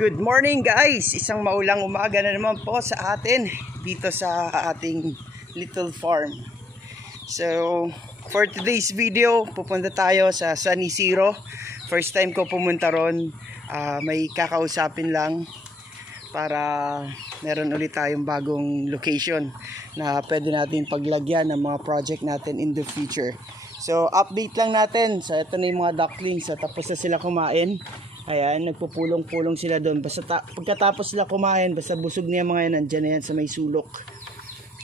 Good morning guys! Isang maulang umaga na naman po sa atin dito sa ating little farm. So, for today's video, pupunta tayo sa San Isidro. First time ko pumunta ron. May kakausapin lang para meron ulit tayong bagong location na pwede natin paglagyan ng mga project natin in the future. So, update lang natin. So, ito na yung mga ducklings. So, tapos na sila kumain. Ayan, nagpupulong-pulong sila doon. Basta pagkatapos sila kumain, basta busog niya mga yan, nandyan na yan sa may sulok.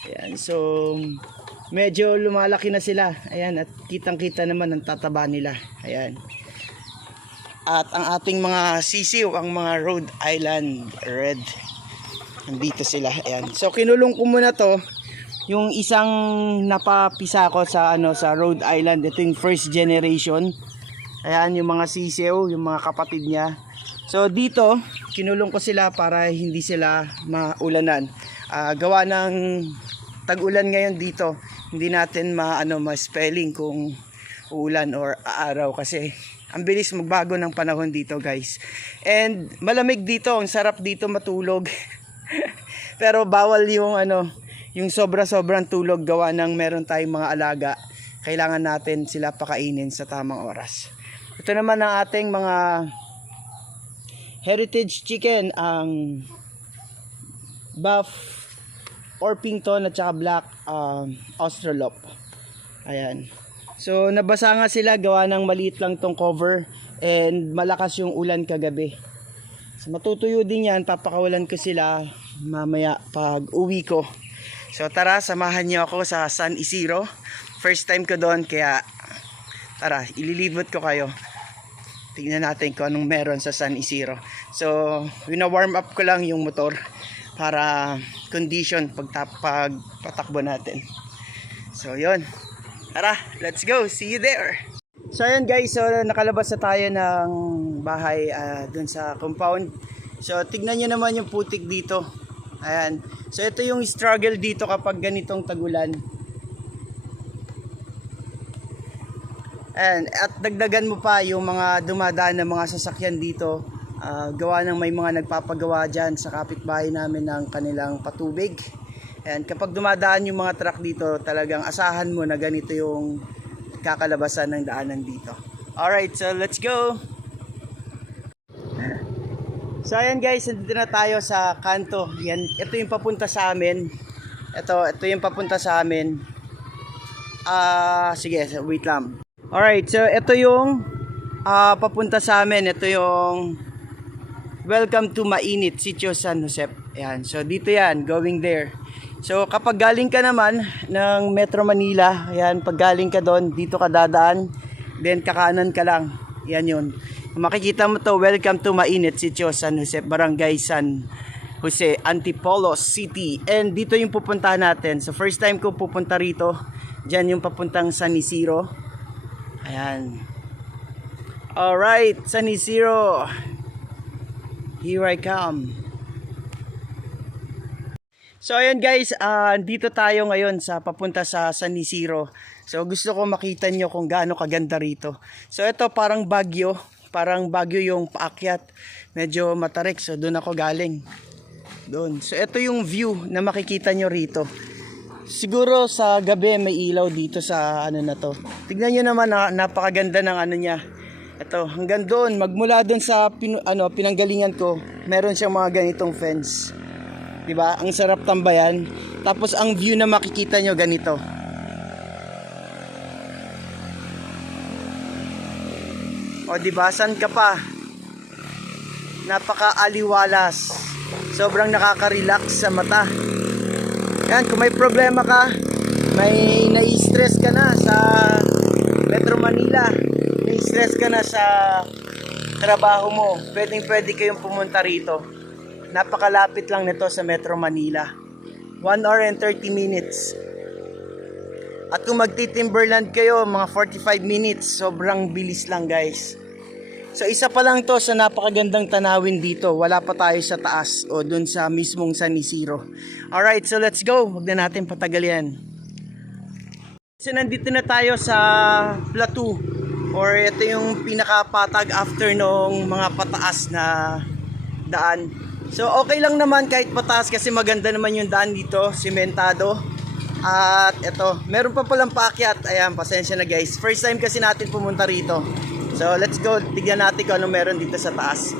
Ayan, so medyo lumalaki na sila. Ayan, at kitang-kita naman ang tataba nila. Ayan. At ang ating mga sisiw, ang mga Rhode Island Red. Nandito sila. Ayan. So kinulong ko muna to. Yung isang napapisa ko sa sa Rhode Island, ito yung first generation. Ayan yung mga sisiw, yung mga kapatid niya. So dito, kinulong ko sila para hindi sila maulanan. Gawa ng tag-ulan ngayon dito, hindi natin ma-spelling kung ulan or araw kasi ang bilis magbago ng panahon dito guys. And malamig dito, ang sarap dito matulog. Pero bawal yung yung sobra-sobrang tulog gawa ng meron tayong mga alaga. Kailangan natin sila pakainin sa tamang oras. Ito naman ang ating mga heritage chicken, ang buff Orpington at saka black Australorp. Ayan. So nabasa nga sila gawa ng maliit lang tong cover and malakas yung ulan kagabi. So matutuyo din yan, papakawalan ko sila mamaya pag uwi ko. So tara, samahan niyo ako sa San Isidro. First time ko doon kaya tara, ililibot ko kayo. Tingnan natin kung anong meron sa San Isidro. So, wina-warm up ko lang yung motor para condition pagpatakbo natin. So, yun. Tara, let's go. See you there. So, yun guys. So, nakalabas na tayo ng bahay dun sa compound. So, tignan nyo naman yung putik dito. Ayan. So, ito yung struggle dito kapag ganitong tagulan. At dagdagan mo pa yung mga dumadaan na mga sasakyan dito, gawa ng may mga nagpapagawa dyan sa kapitbahay namin ng kanilang patubig. And kapag dumadaan yung mga truck dito, talagang asahan mo na ganito yung kakalabasan ng daanan dito. Alright, so let's go! So ayan guys, nandito na tayo sa kanto. Yan, ito yung papunta sa amin. Ito yung papunta sa amin. Sige, wait lang. Alright, so ito yung papunta sa amin. Ito yung Welcome to Mainit, Sitio San Jose. Ayan, so dito yan, going there. So kapag galing ka naman ng Metro Manila, ayan, pag galing ka doon, dito ka dadaan, then kakanan ka lang. Yan yun. Makikita mo to, Welcome to Mainit, Sitio San Jose, Barangay San Jose, Antipolo City. And dito yung pupuntahan natin. So first time ko pupunta rito, dyan yung papuntang San Isidro. Ayan. Alright, San Isidro. Here I come. So ayan guys, dito tayo ngayon sa papunta sa San Isidro. So gusto ko makita nyo kung gaano kaganda rito. So ito parang Baguio yung paakyat. Medyo matarik, so doon ako galing. Doon. So ito yung view na makikita nyo rito. Siguro sa gabi may ilaw dito sa na to. Tignan niyo naman, napakaganda ng niya. Ito, hanggang doon, magmula doon sa pinanggalingan ko, meron siyang mga ganitong fence. 'Di ba? Ang sarap tambayan. Tapos ang view na makikita nyo ganito. O 'di ba? San ka pa? Napaka-aliwalas. Sobrang nakaka-relax sa mata. Yan, kung may problema ka, may nai-stress ka na sa Metro Manila, nai-stress ka na sa trabaho mo, pwede kayong pumunta rito. Napakalapit lang nito sa Metro Manila. 1 hour and 30 minutes. At kung magti-Timberland kayo, mga 45 minutes, sobrang bilis lang guys. So isa pa lang to sa napakagandang tanawin dito. Wala pa tayo sa taas o dun sa mismong San Isidro. Alright, so let's go. Huwag na natin patagalin. So nandito na tayo sa plateau. Or ito yung pinakapatag after nung mga pataas na daan. So okay lang naman kahit pataas kasi maganda naman yung daan dito, simentado. At eto, meron pa palang paakyat. Ayan, pasensya na guys. First time kasi natin pumunta rito. So let's go, tignan natin kung ano meron dito sa taas.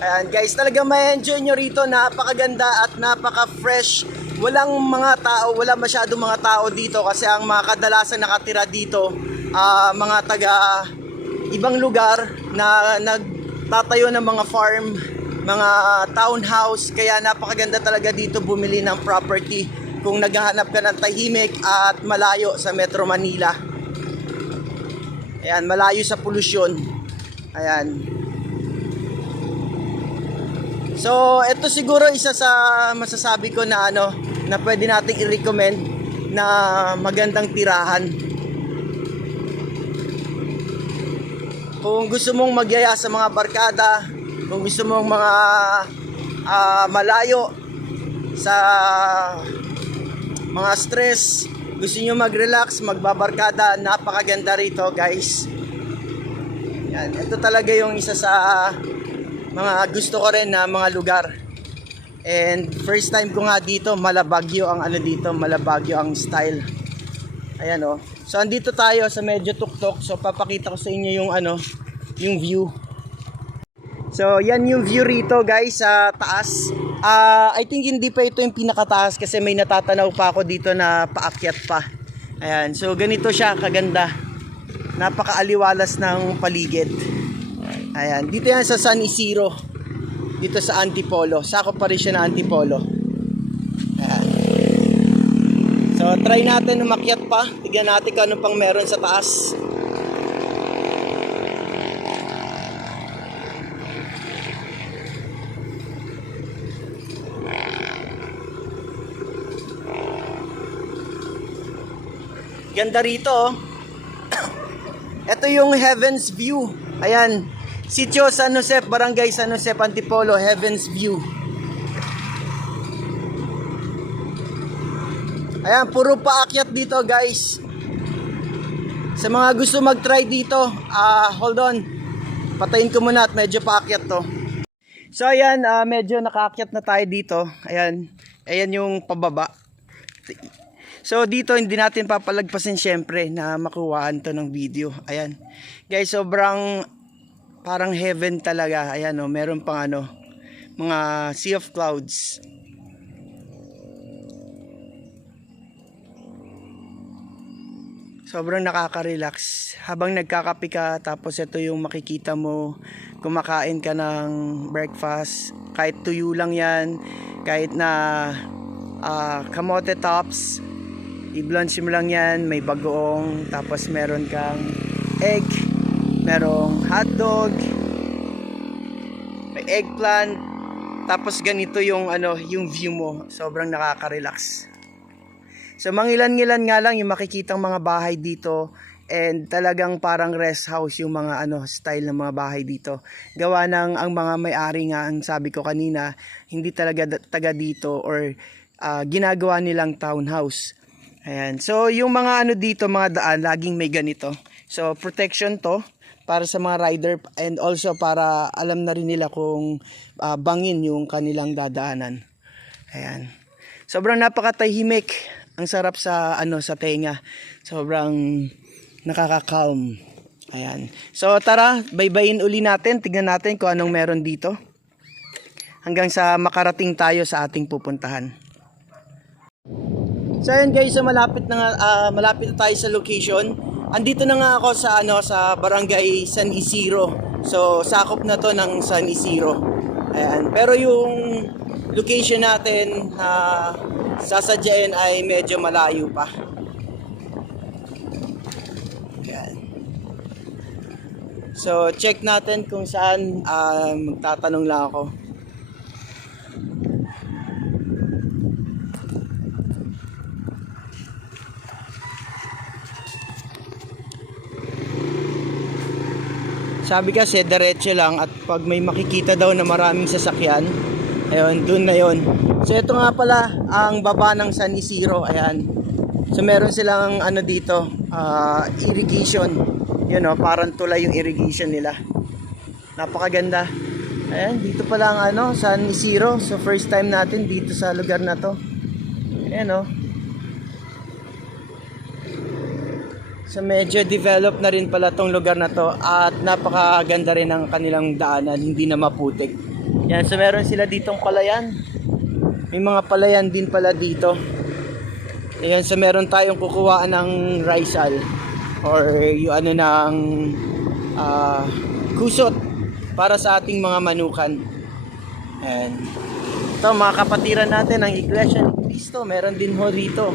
Ayan guys, talagang ma-enjoy nyo rito. Napakaganda at napaka-fresh. Walang mga tao, wala masyadong mga tao dito kasi ang mga kadalasan nakatira dito, mga taga ibang lugar na nagtatayo ng mga farm, mga townhouse. Kaya napakaganda talaga dito bumili ng property kung naghahanap ka ng tahimik at malayo sa Metro Manila. Ayan, malayo sa polusyon. Ayan. So, ito siguro isa sa masasabi ko na na pwede nating i-recommend na magandang tirahan. Kung gusto mong magyaya sa mga barkada, kung gusto mong mga malayo sa mga stress, gusto nyo mag-relax, magbabarkada, napakaganda rito guys. Yan, ito talaga yung isa sa mga gusto ko rin na mga lugar. And first time ko nga dito, Malabagyo ang dito, Malabagyo ang style. Ayan oh. So andito tayo sa medyo tuktok. So papakita ko sa inyo yung yung view. So yan yung view rito guys sa taas. I think hindi pa ito yung pinakataas kasi may natatanaw pa ako dito na paakyat pa. Ayan, so ganito siya kaganda. Napakaaliwalas ng paligid. Ayan, dito yan sa San Isidro. Dito sa Antipolo. Sakop pa rin siya na Antipolo. Ayan. So, try natin umakyat pa. Tignan natin kung ano pang meron sa taas. Ganda rito. Ito yung Heaven's View. Ayan. Sitio San Jose, Barangay San Jose, Antipolo, Heaven's View. Ayan, puro paakyat dito guys. Sa mga gusto mag-try dito, hold on. Patayin ko muna at medyo paakyat to. So ayan, medyo nakaakyat na tayo dito. Ayan, ayan yung pababa. So dito hindi natin papalagpasin syempre na makuhaan to ng video. Ayan. Guys, sobrang parang heaven talaga. Ayan meron pang mga sea of clouds. Sobrang nakaka-relax habang nagkakape ka, tapos ito yung makikita mo, kumakain ka ng breakfast, kahit tuyo lang yan, kahit na kamote tops, i-blanch mo lang yan, may bagoong, tapos meron kang egg, merong hotdog, may eggplant, tapos ganito yung yung view mo. Sobrang nakaka-relax. So mangilan-ngilan nga lang yung makikitang mga bahay dito, and talagang parang rest house yung mga style ng mga bahay dito. Gawa ng ang mga may-ari nga, ang sabi ko kanina, hindi talaga taga dito or ginagawa nilang townhouse. Ayan. So yung mga dito, mga daan, laging may ganito. So protection to para sa mga rider, and also para alam na rin nila kung bangin yung kanilang dadaanan. Ayan. Sobrang napakatahimik. Ang sarap sa sa tenga. Sobrang nakaka-calm. Ayan. So tara, baybayin uli natin. Tignan natin kung anong meron dito. Hanggang sa makarating tayo sa ating pupuntahan. So ayan guys, so malapit na tayo sa location. Andito na nga ako sa sa Barangay San Isidro. So sakop na to ng San Isidro. Ayan. Pero yung location natin sasadyain ay medyo malayo pa. Ayan. So check natin kung saan, magtatanong lang ako. Sabi kasi diretso lang at pag may makikita daw na maraming sasakyan, ayun, dun na yun. So ito nga pala ang baba ng San Isidro. Ayan. So meron silang ano dito, irrigation. Yun o, parang tulay yung irrigation nila. Napakaganda. Ayan, dito pala ang ano, San Isidro. So first time natin dito sa lugar na to. Ayan o. So medyo develop na rin pala tong lugar na to at napakaganda rin ang kanilang daanan, hindi na maputik. Yan, so meron sila ditong palayan. May mga palayan din pala dito. Ayan, so meron tayong kukuhaan ng Rizal or yung ano ng kusot para sa ating mga manukan. Ayan. Ito mga kapatiran natin ang Iglesia ni Cristo, meron din ho dito.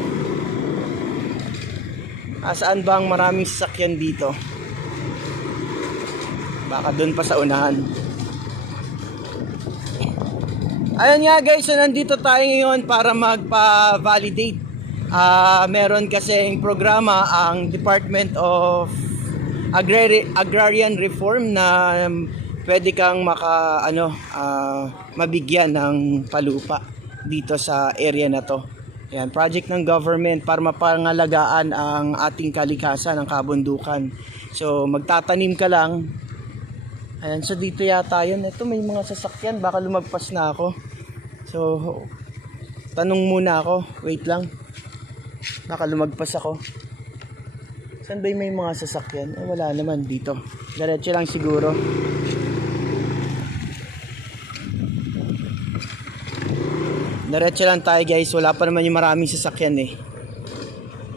Saan ba ang maraming sasakyan dito? Baka doon pa sa unahan. Ayun nga guys, so nandito tayo ngayon para magpa-validate. Meron kasing programa ang Department of Agrarian Reform na pwede kang mabigyan ng palupa dito sa area na to. Yan, project ng government para mapangalagaan ang ating kalikasan, ang kabundukan. So, magtatanim ka lang. Ayan, so dito yata yun. Ito may mga sasakyan, baka lumagpas na ako. So, tanong muna ako. Wait lang. Baka lumagpas ako. Saan ba may mga sasakyan? Wala naman dito. Diretso lang siguro. Diretso lang tayo guys, wala pa naman yung maraming sasakyan eh.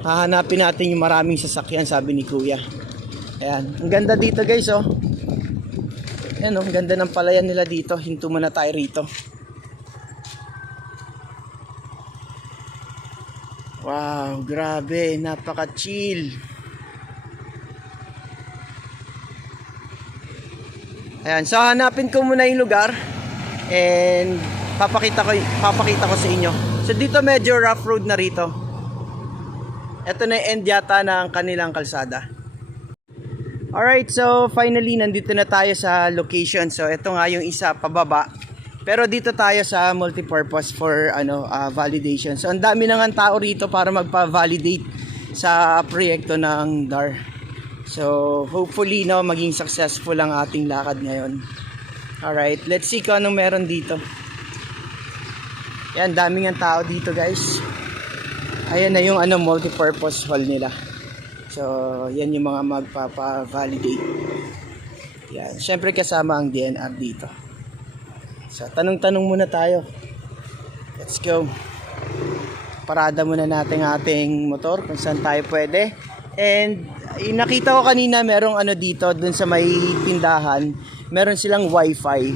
Hahanapin natin yung maraming sasakyan, sabi ni Kuya. Ayan, ang ganda dito guys oh. Ayan oh, ang ganda ng palayan nila dito. Hinto muna tayo rito. Wow, grabe, napaka-chill. Ayan, so hanapin ko muna yung lugar and papakita ko sa inyo. So dito medyo rough road na rito. Ito na yung end yata ng kanilang kalsada. Alright, so finally nandito na tayo sa location. So ito nga yung isa pababa. Pero dito tayo sa multipurpose for validation. So ang dami na nga tao rito para magpa-validate sa proyekto ng DAR. So hopefully maging successful ang ating lakad ngayon. Alright, let's see kung anong meron dito. Yan, daming ang tao dito guys. Ayan na yung multipurpose hall nila. So, yan yung mga magpapa-validate. Yan, syempre kasama ang DNR dito. So, tanong-tanong muna tayo. Let's go. Parada muna natin ating motor kung saan tayo pwede. And, nakita ko kanina merong dito, dun sa may tindahan, meron silang wifi.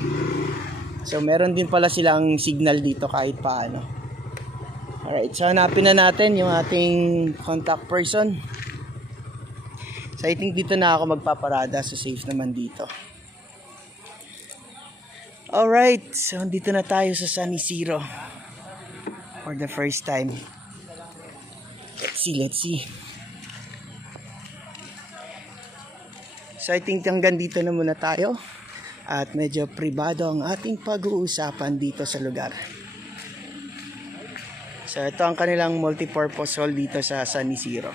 So, meron din pala silang signal dito kahit paano. Alright, so hanapin na natin yung ating contact person. So, I think dito na ako magpaparada. So, safe naman dito. Alright, so dito na tayo sa San Isidro. For the first time. Let's see. So, I think hanggang dito na muna tayo. At medyo pribado ang ating pag-uusapan dito sa lugar. So ito ang kanilang multipurpose hall dito sa San Isidro.